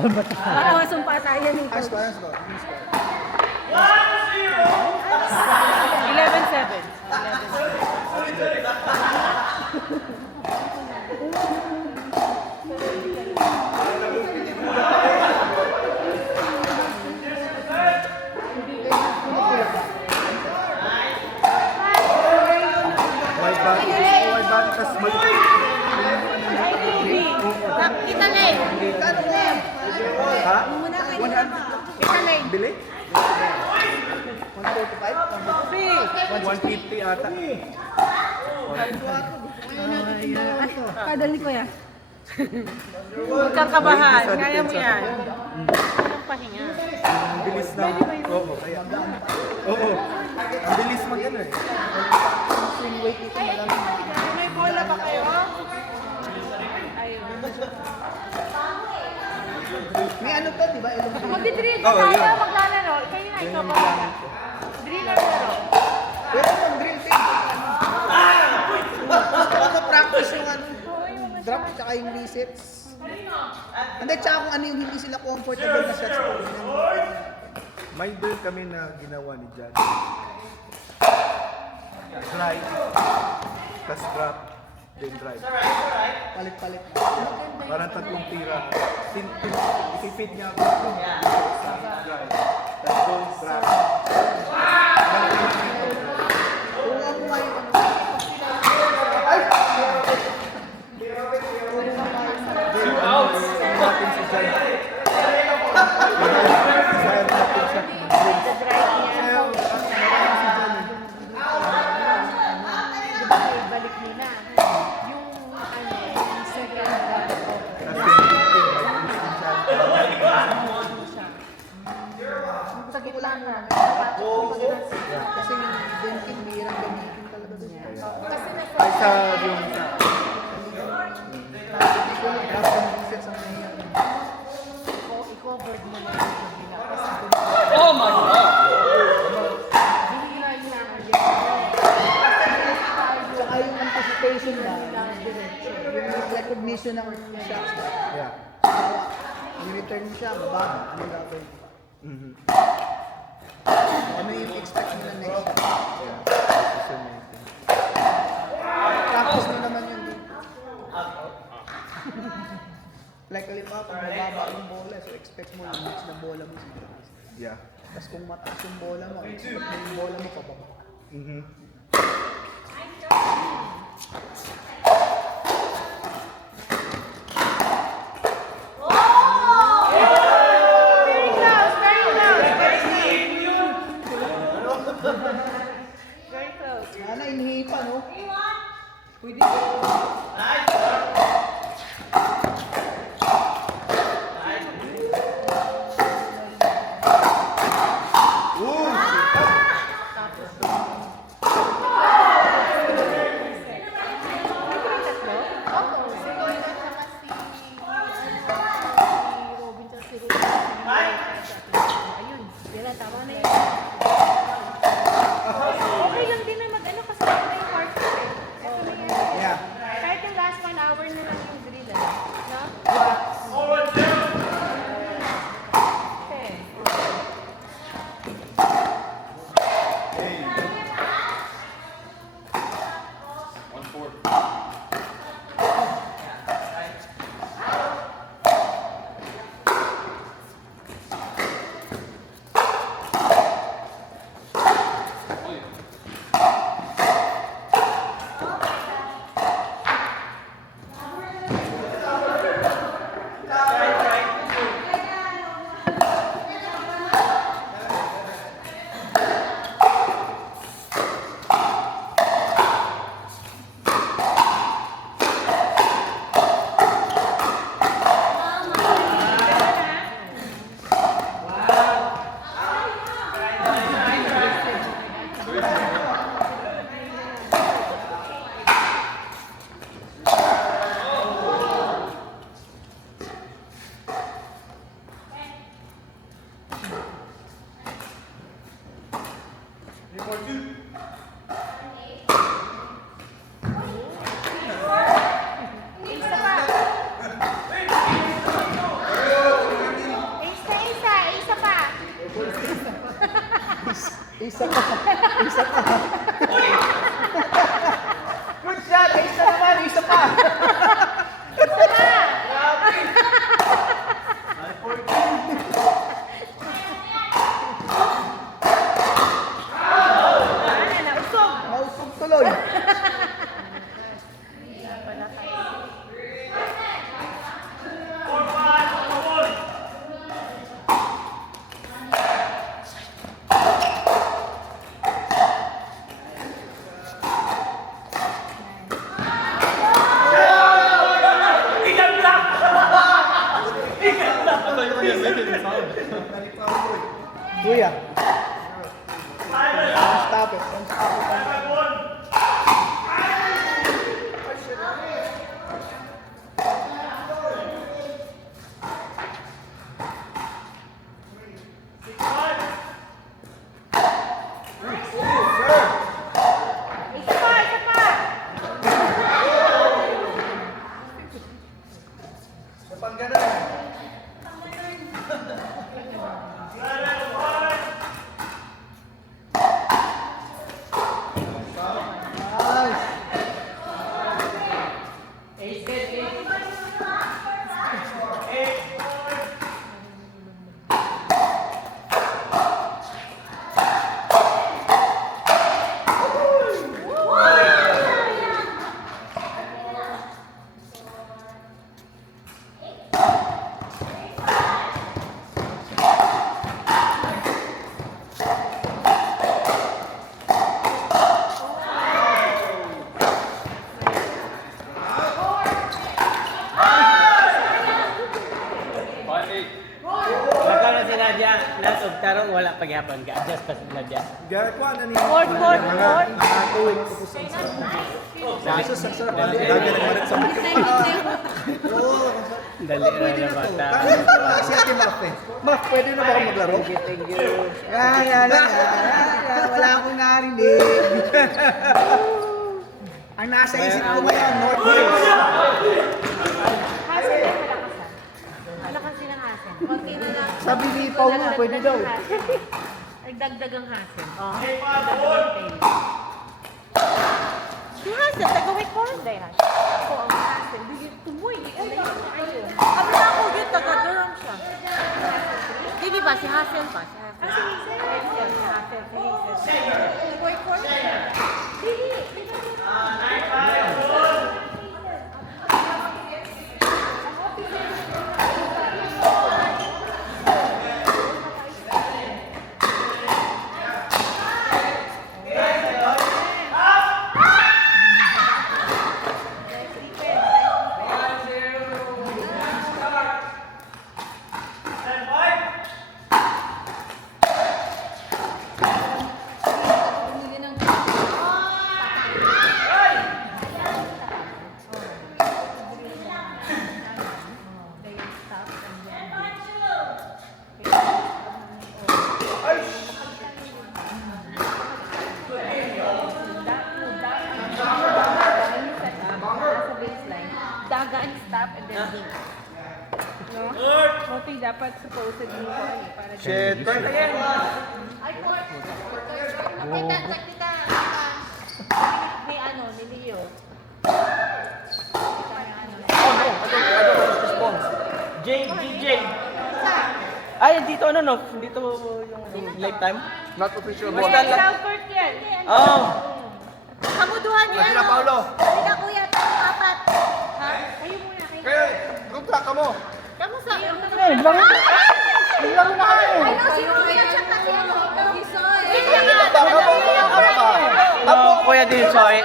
Foul ba tayo? Oo, sumpa tayo nito. Ang score, ang score. 11-7. Wide back, tas Kita lane. Ha? Kita lane. Bili? 145? 150 ata. Kadali ko yan. Huwag kang kabahan. Kaya mo yan. Walang pahinga. Ang bilis na. Oo, kaya. Oo. Ang bilis mag-ano eh. May bola ba kayo? May ano to, di ba? Magdi-drill pa Oo, tayo. yun. Maglalaro. Kayo na ikaw pa. Drill na laro. Pwede mong drill team. Gusto ko ma-practice yung ano. Drop tsaka yung resets. Hindi, tsaka kung ano yung hindi sila comfortable na shots po. May drill kami na ginawa ni Jad. Drive. Tapos drop. Then drive. Palit-palit. Parang tatlong tira. Isipit niya ako sa drive. Tapos drop. Kung ako nga yung ano. Shoot natin si Jad. Sayang natin siya. Balik nila. Yung ano, yung second round. Sa gitna na. Kasi yung denting mahirap gamitin talaga doon. Kasi Ay sa yung sa draft ng resets ang mahirap. i-cover mo na yung gitna. Oh my God! Saka yung anticipation ba? Yung recognition ng shots ba? Yeah. Yung return mo siya, baba. Ano gagawin? Ano yung expect mo na next shot? Practice mo naman yun. Like halimbawa, pag mababa yung bola, so expect mo yung next na bola mo sa taas. Yeah. Tapos kung mataas yung bola mo, expect mo yung bola mo pababa. Very close. Sana inhipa, no? Pwede. Okay lang din na mag-ano kasi ito na yung part ko eh. Ito na yan. Yeah. Kahit yung last 1 hour na lang yung drill eh. No? Okay. Isa pa. Isa pa. Good shot! Isa naman! Isa pa! Mausog tuloy. Kuya. Stop it. Tarong wala pagyapon ka. Adjust pa sila dyan. Gaya ko, ano Court. tuwing ko po sa isa. Sa sarap. Lagi na marit sa mga. Oo. Dali Pwede na na to. bata. Kaya ko si Ate Maf eh. Maf, pwede na ba ako maglaro? Thank you. Yan. Wala akong narinig. Ang nasa isip ko ngayon, North Hills. Hassel din malakasan. Malakas din ang hassel. Konti na lang. Sabi ni Pao nga, pwede daw. Nagdagdag ang hassel. Si hassel, tagawit ko rin dahil hassel. Ako ang hassel. Bigyan tumoy. Ano yun? Abi na ako yun, taga-durong siya. Hindi ba? Si hassel pa. Si hassel. Si hassel. Si hassel. Tumoy ko rin. Dagaan, stop, and then hit. No? Voting dapat supposedly ko para Shit. Turn again. Ay, court. Kita. Ni ano, ni Leo. DJ. Ay, dito no. Dito yung lifetime. Not official Kuya, ball. South Court yan. Oh. Kamuduhan niya, Sila Paulo. Halika, kuya, apat. Ha? Kayo muna, kayo. Kaya, group track ka mo. Kamu sa... Naglaro na kayo. Ayun, si kuya, tsaka si ano. Tapo. Oh, Kuya Dinsoy.